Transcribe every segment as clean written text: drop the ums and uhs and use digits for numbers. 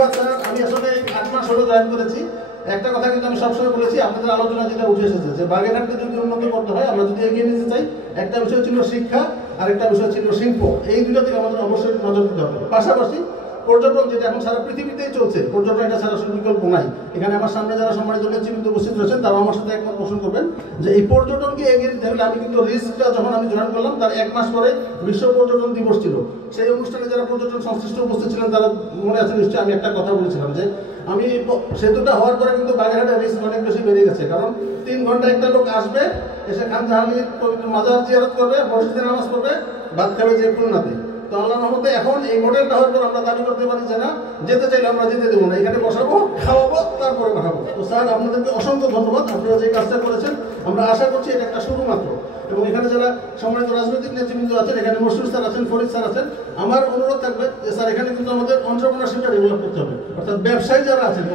আমি আসলে 8 মাস হলো জয়েন করেছি। একটা কথা কিন্তু আমি সবসময় বলেছি, আপনাদের আলোচনা যেটা উঠে এসেছে যে বাগেরহাটকে যদি উন্নত করতে হয়, আমরা যদি এগিয়ে নিতে চাই, একটা বিষয় ছিল শিক্ষা আর একটা বিষয় ছিল শিল্প। এই দুটো দিকে আমাদের অবশ্যই নজর দিতে হবে। পাশাপাশি পর্যটন, যেটা এখন সারা পৃথিবীতেই চলছে, পর্যটন এটা ছাড়া আসলে বিকল্প নাই। এখানে আমার সামনে যারা সম্মানিত নেতৃবৃন্দ উপস্থিত রয়েছেন তারা আমার সাথে একমত পোষণ করবেন যে এই পর্যটনকে এগিয়ে দিতে হলে, আমি কিন্তু রিস্কটা যখন আমি জয়েন করলাম তার 1 মাস পরে বিশ্ব পর্যটন দিবস ছিল। সেই অনুষ্ঠানে যারা পর্যটন সংশ্লিষ্ট উপস্থিত ছিলেন তারা মনে আছে নিশ্চয়ই, আমি একটা কথা বলেছিলাম যে আমি সেতুটা হওয়ার পরে কিন্তু বাগেরহাটের রিস্ক অনেক বেশি বেড়ে গেছে। কারণ 3 ঘন্টা একটা লোক আসবে, এসে খান জাহাঙ্গীর মাজার জিয়ারত করবে, মসজিদে নামাজ পড়বে, ভাত খাবে যে খুলনাতে। তো আল্লাহর রহমতে এখন এই মডেলটা হওয়ার পর আমরা দাবি করতে পারি যে না, যেতে চাইলে আমরা যেতে দেবো না, এখানে বসাবো, খাওয়াবো, তারপরে পাঠাবো। তো স্যার, আপনাদেরকে অসংখ্য ধন্যবাদ। আপনারা যে কাজটা করেছেন, আমরা আশা করছি এটা একটা শুরু মাত্র। এবং এখানে যারা সম্মানিত রাজনৈতিক নেতৃবৃন্দ আছেন, এখানে মশরুফ স্যার আছেন, ফরিদ স্যার আছেন, আমার অনুরোধ থাকবে যে স্যার এখানে কিন্তু আমাদের এন্টারপ্রেনারশিপটা ডেভেলপ করতে হবে। অর্থাৎ ব্যবসায়ী যারা আছেন,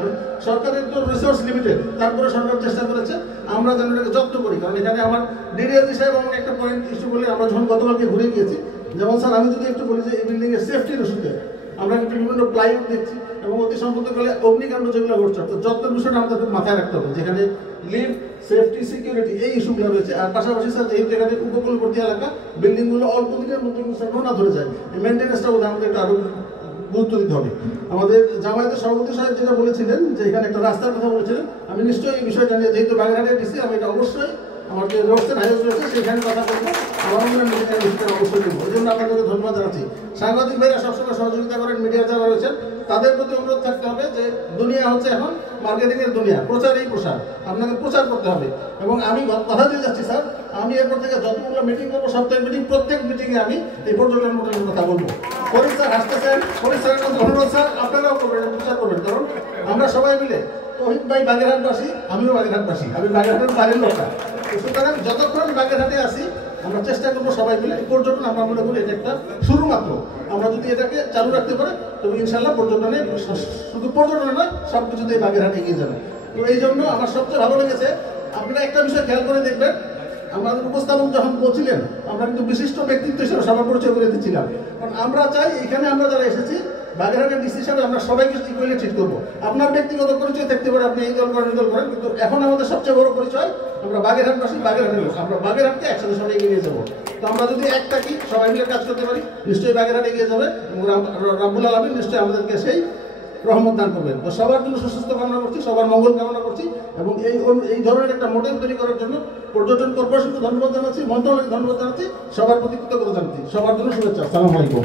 সরকারের তো রিসোর্স লিমিটেড, তারপরে সরকার চেষ্টা করেছে আমরা যেন এটাকে যত্ন করি। কারণ এখানে আমার ডিডিএলজি সাহেব আমাকে একটা পয়েন্ট ইস্যু করলে, আমরা যখন গতকালকে ঘুরে গিয়েছি, যেমন স্যার আমি যদি একটু বলি যে এই বিল্ডিং এর সেফটির ওষুধে আমরা কিন্তু বিভিন্ন প্লাইউড দেখছি এবং অতি সম্পর্ককালে অগ্নিকাণ্ড যেগুলো ঘটছে, তো যত্নের বিষয়টা আমাদের খুব মাথায় রাখতে হবে, যেখানে লিফট, সেফটি, সিকিউরিটি এই ইস্যুগুলো রয়েছে। আর পাশাপাশি স্যার যেহেতু এখানে উপকূলবর্তী এলাকা, বিল্ডিংগুলো অল্প দিনের মধ্যে নোনা ধরে যায়, এই মেনটেন্যান্সটা বোধহয় আমাদের একটু আরো গুরুত্ব দিতে হবে। আমাদের জামায়াতের সভাপতি সাহেব যেটা বলেছিলেন যে এখানে একটা রাস্তার কথা বলেছিলেন, আমি নিশ্চয়ই এই বিষয়টা নিয়ে, যেহেতু বাগেরহাটের ডিসি, আমি এটা অবশ্যই আমার যে রোডসেন হাইওয়ে রয়েছে সেখানে কথা বলবো, আমার মনে মিডিয়ার বিষয়টা অবশ্যই দেবো। এই জন্য আপনাদেরকে ধন্যবাদ জানাচ্ছি। সাংবাদিক ভাইরা সবসময় সহযোগিতা করেন, মিডিয়া যারা রয়েছেন তাদের প্রতি অনুরোধ থাকতে হবে যে দুনিয়া হচ্ছে এখন মার্কেটিং এর দুনিয়া, প্রচারই প্রসার, আপনাকে প্রচার করতে হবে। এবং আমি কথা দিয়ে যাচ্ছি স্যার, আমি এরপর থেকে যতগুলো মিটিং করবো, সপ্তাহে মিটিং, প্রত্যেক মিটিংয়ে আমি এই পর্যটন মডেলের কথা বলবো। ফরিদ স্যার হাসতেছেন, ফরিদ স্যারের মধ্যে অনুরোধ স্যার আপনারাও করবেন, প্রচার করবেন। কারণ আমরা সবাই মিলে, তহিদ ভাই বাগেরহাটবাসী, আমিও বাগেরহাটবাসী, আমি বাগেরহাটের বাড়ির লোকটা। সুতরাং যতক্ষণ বাগেরহাটে আসি আমরা চেষ্টা করবো সবাই মিলে এই পর্যটন, আমরা মনে করি এটা একটা শুরু মাত্র। আমরা যদি এটাকে চালু রাখতে পারি তবে ইনশাল্লাহ পর্যটনে, শুধু পর্যটনে নয়, সব কিছুতেই বাগেরহাট এগিয়ে যাবে। তো এই জন্য আমার সবচেয়ে ভালো লেগেছে, আপনারা একটা বিষয় খেয়াল করে দেখবেন, আমাদের উপস্থাপক যখন বলছিলেন আমরা কিন্তু বিশিষ্ট ব্যক্তিত্ব হিসেবে সবার পরিচয় করে দিচ্ছিলাম। কারণ আমরা চাই এখানে আমরা যারা এসেছি বাগেরহাটের ডিসি হিসাবে আমরা সবাইকে ইকুয়ালি ট্রিট করবো। আপনার ব্যক্তিগত পরিচয় থাকতে পারে, আপনি এই দল করেন, এই দল করেন, কিন্তু এখন আমাদের সবচেয়ে বড় পরিচয় আমরা বাগেরহাটবাসী, বাগেরহাটের লোক। আমরা বাগেরহাটকে একসাথে সবাই এগিয়ে নিয়ে যাবো। তো আমরা যদি একটা কি সবাই মিলে কাজ করতে পারি, নিশ্চয়ই বাগেরহাট এগিয়ে যাবে এবং রাব্বুল আলামিন নিশ্চয়ই আমাদেরকে সেই রহমত দান করবেন। তো সবার জন্য সুস্বাস্থ্য কামনা করছি, সবার মঙ্গল কামনা করছি এবং এই ধরনের একটা মডেল তৈরি করার জন্য পর্যটন কর্পোরেশনকে ধন্যবাদ জানাচ্ছি, মন্ত্রণালয়কে ধন্যবাদ জানাচ্ছি, সবার প্রতি কৃতজ্ঞতা জানাচ্ছি। সবার জন্য শুভেচ্ছা। আসসালামু আলাইকুম।